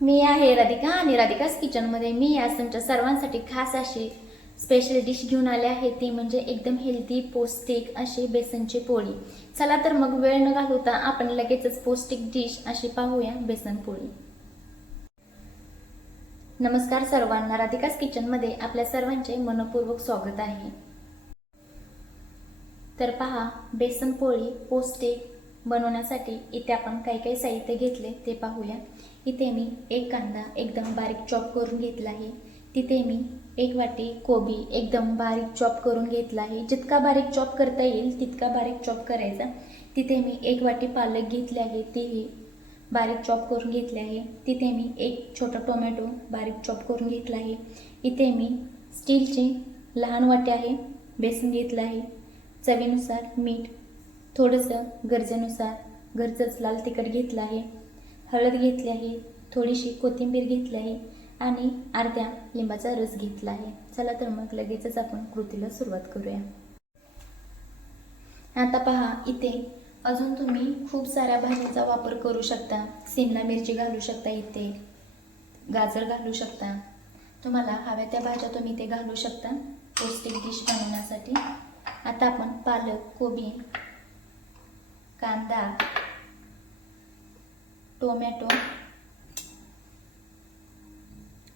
मी आहे राधिका आणि राधिकाच किचनमध्ये. मी आज तुमच्या सर्वांसाठी खास अशी स्पेशल डिश घेऊन आले आहे. ती म्हणजे एकदम हेल्दी पौष्टिक अशी बेसनची पोळी. चला तर मग वेळ न घालवता आपण लगेचच पौष्टिक डिश अशी पाहूया बेसन पोळी. नमस्कार सर्वांना. राधिकाच किचनमध्ये आपल्या सर्वांचे मनपूर्वक स्वागत आहे. तर पहा बेसन पोळी पौष्टिक बनवण्यासाठी इथे आपण काही काही साहित्य घेतले ते पाहूया इथे मी एक कांदा एकदम बारीक चॉप करून घेतला आहे. तिथे मी एक वाटी कोबी एकदम बारीक चॉप करून घेतला आहे. जितका बारीक चॉप करता येईल तितका बारीक चॉप करायचा. तिथे मी एक वाटी पालक घेतली आहे तीही बारीक चॉप करून घेतले आहे. तिथे मी एक छोटा टोमॅटो बारीक चॉप करून घेतला आहे. इथे मी स्टीलचे लहान वाटे आहे बेसन घेतलं आहे. चवीनुसार मीठ थोडंसं गरजेनुसार घरचंच लाल तिखट घेतलं आहे हळद घेतली आहे थोडीशी कोथिंबीर घेतली आहे आणि अर्ध्या लिंबाचा रस घेतला आहे. चला तर मग लगेचच आपण कृतीला सुरुवात करूया. आता पहा इथे अजून तुम्ही खूप साऱ्या भाज्यांचा वापर करू शकता. सिमला मिरची घालू शकता इथे. गाजर घालू शकता. तुम्हाला हव्या त्या भाज्या तुम्ही इथे घालू शकता. पौष्टिक डिश बनवण्यासाठी. आता आपण पालक कोबी कांदा टोमॅटो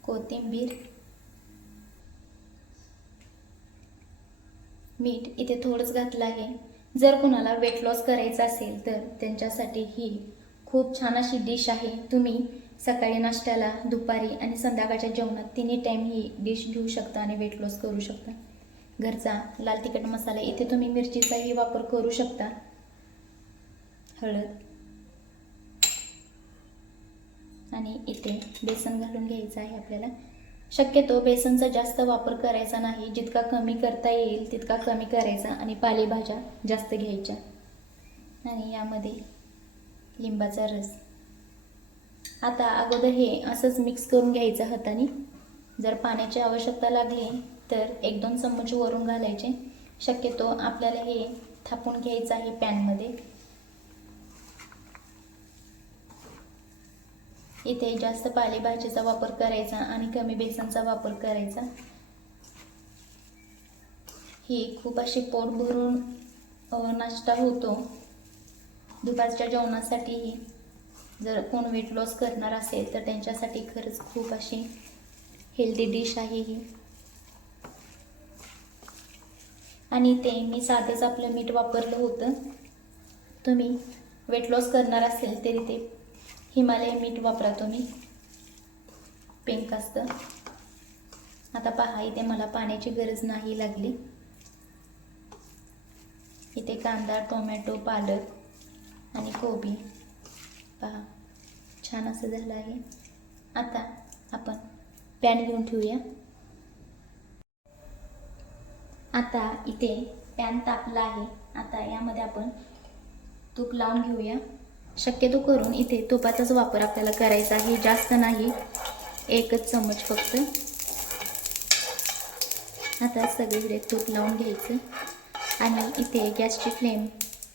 कोथिंबीर मीठ इथे थोडंच घातलं आहे. जर कुणाला वेट लॉस करायचं असेल तर त्यांच्यासाठी ही खूप छान अशी डिश आहे. तुम्ही सकाळी नाश्त्याला दुपारी आणि संध्याकाळच्या जेवणात तिन्ही टाईम ही डिश घेऊ शकता आणि वेट लॉस करू शकता. घरचा लाल तिखट मसाला इथे तुम्ही मिरचीचाही वापर करू शकता. हळद. आणि इथे बेसन घालून घ्यायचं आहे आपल्याला. शक्यतो बेसनचा जास्त वापर करायचा नाही. जितका कमी करता येईल तितका कमी करायचा आणि पालेभाज्या जास्त घ्यायच्या. आणि यामध्ये लिंबाचा रस. आता अगोदर हे असंच मिक्स करून घ्यायचं हाताने. जर पाण्याची आवश्यकता लागली तर एक दोन चम्मच वरून घालायचे. शक्यतो आपल्याला हे थापून घ्यायचं आहे पॅनमध्ये इथे जास्त पालेभाजीचा वापर करायचा आणि कमी बेसनचा वापर करायचा. ही खूप अशी पोट भरून नाश्ता होतो. दुपारच्या जेवणासाठीही जर कोण वेट लॉस करणार असेल तर त्यांच्यासाठी खरंच खूप अशी हेल्दी डिश आहे ही. आणि ते मी साधेच आपलं मीठ वापरलं होतं. तुम्ही वेट लॉस करणार असेल तरी ते हिमालय मीठ वापरा तुम्ही. पिंक असतं. आता पहा इथे मला पाण्याची गरज नाही लागली. इथे कांदा टोमॅटो पालक आणि कोबी. पहा छान असं झालं आहे. आता आपण पॅन घेऊन ठेवूया. आता इथे पॅन तापला आहे. आता यामध्ये आपण तूप लावून घेऊया. शक्यतो करून इथे तुपाचाच वापर आपल्याला करायचा आहे. जास्त नाही एकच चम्मच फक्त. आता सगळीकडे तूप लावून घ्यायचं. आणि इथे गॅसची फ्लेम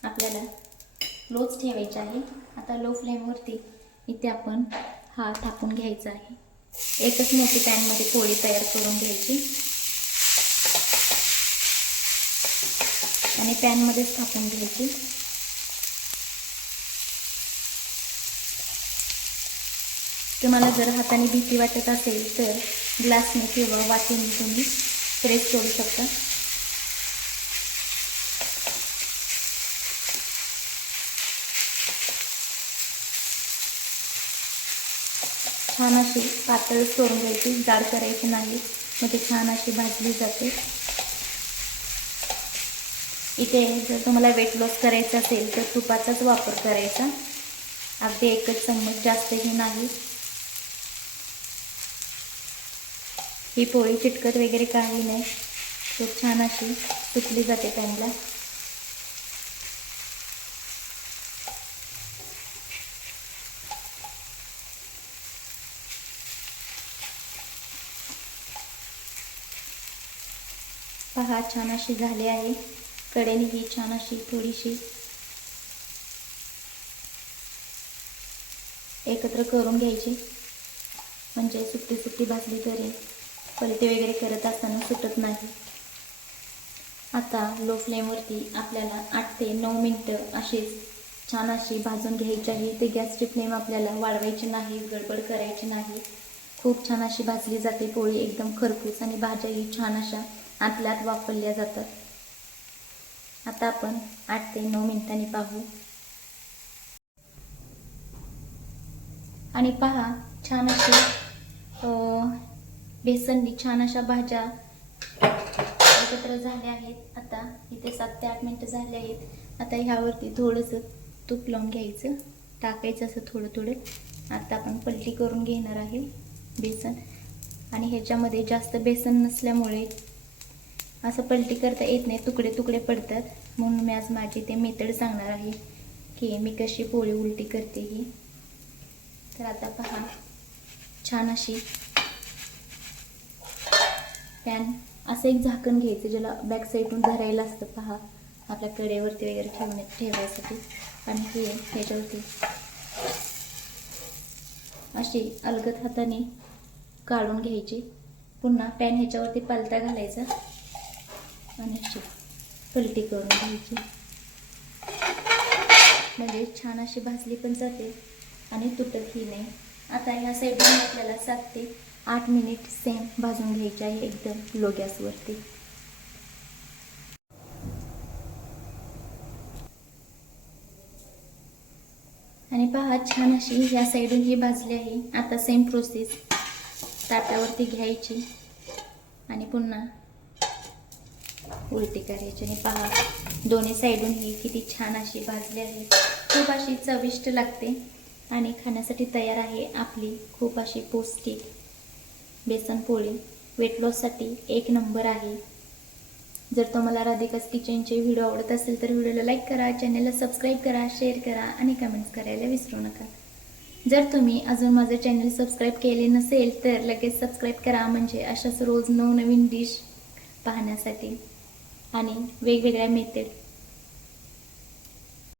आपल्याला लोच ठेवायची आहे. आता लो फ्लेमवरती इथे आपण हा थापून घ्यायचा आहे. एकच मोठी पॅनमध्ये पोळी तयार करून घ्यायची. आणि पॅनमध्येच थापून घ्यायची. तुम्हाला जर हाताने भीती वाटत असेल तर ग्लासने किंवा वाटीने तुम्ही प्रेस करू शकता. छान अशी पातळ करून घ्यायची जाड करायची नाही. म्हणजे छान अशी भाजली जाते. इथे जर तुम्हाला वेट लॉस करायचं असेल तर तुपाचाच वापर करायचा. अगदी एकच चम्मच जास्तही नाही. ही पोळी चिटकत वगैरे काही नाही. खूप छान अशी सुकली जाते त्यांना. पहा छान अशी झाली आहे. कडेने ही छान अशी थोडीशी एकत्र करून घ्यायची. म्हणजे सुट्टी सुट्टी भाजली तरी. पलटी वगैरे करत असताना सुटत नाही. आता लो फ्लेमवरती आपल्याला आठ ते नऊ मिनटं अशीच छान अशी भाजून घ्यायची आहे. ते गॅसची फ्लेम आपल्याला वाढवायची नाही गडबड करायची नाही. खूप छान अशी भाजली जाते पोळी एकदम खरपूस आणि भाज्याही छान अशा आतल्यात वापरल्या जातात. आता आपण आठ ते नऊ मिनिटांनी पाहू. आणि पहा छान अशी बेसननी छान अशा भाज्या एकत्र झाल्या आहेत. आता इथे सात ते आठ मिनटं झाले आहेत. आता ह्यावरती थोडंसं तूप लावून घ्यायचं. टाकायचं असं थोडं थोडं. आता आपण पलटी करून घेणार आहे बेसन. आणि ह्याच्यामध्ये जास्त बेसन नसल्यामुळे असं पलटी करता येत नाही. तुकडे तुकडे पडतात. म्हणून मी आज माझी ते मेथड सांगणार आहे की मी कशी पोळी उलटी करते ही. तर आता पहा छान अशी पॅन असं एक झाकण घ्यायचं ज्याला बॅक साईडून धरायला असतं पहा. आपल्या कडेवरती वगैरे ठेवण्या ठेवायसाठी. आणि हे ह्याच्यावरती. अशी अलगद हाताने काढून घ्यायची. पुन्हा पॅन ह्याच्यावरती पालता घालायचा. आणि अशी पलटी करून घ्यायची. म्हणजे छान अशी भाजली पण जाते. आणि तुटतही नाही. आता ह्या साईडून आपल्याला सात ते आठ मिनिट सेम भाजून घ्यायचे आहे एकदम लो गॅसवरती आणि पहा छान अशी ह्या साईडून ही भाजली आहे. आता सेम प्रोसेस ताटावरती घ्यायची आणि पुन्हा उलटी करायची. आणि पहा दोन्ही साईडून ही किती छान अशी भाजली आहे. खूप अशी चविष्ट लागते आणि खाण्यासाठी तयार आहे आपली खूप अशी पौष्टिक बेसन पोळी वेट लॉससाठी एक नंबर आहे. जर तुम्हाला राधिकास किचनचे व्हिडिओ आवडत असेल तर व्हिडिओला लाईक करा चॅनलला सबस्क्राईब करा शेअर करा आणि कमेंट्स करायला विसरू नका. जर तुम्ही अजून माझं चॅनल सबस्क्राईब केले नसेल तर लगेच सबस्क्राईब करा म्हणजे अशाच रोज नवनवीन डिश पाहण्यासाठी. आणि वेगवेगळ्या मेथड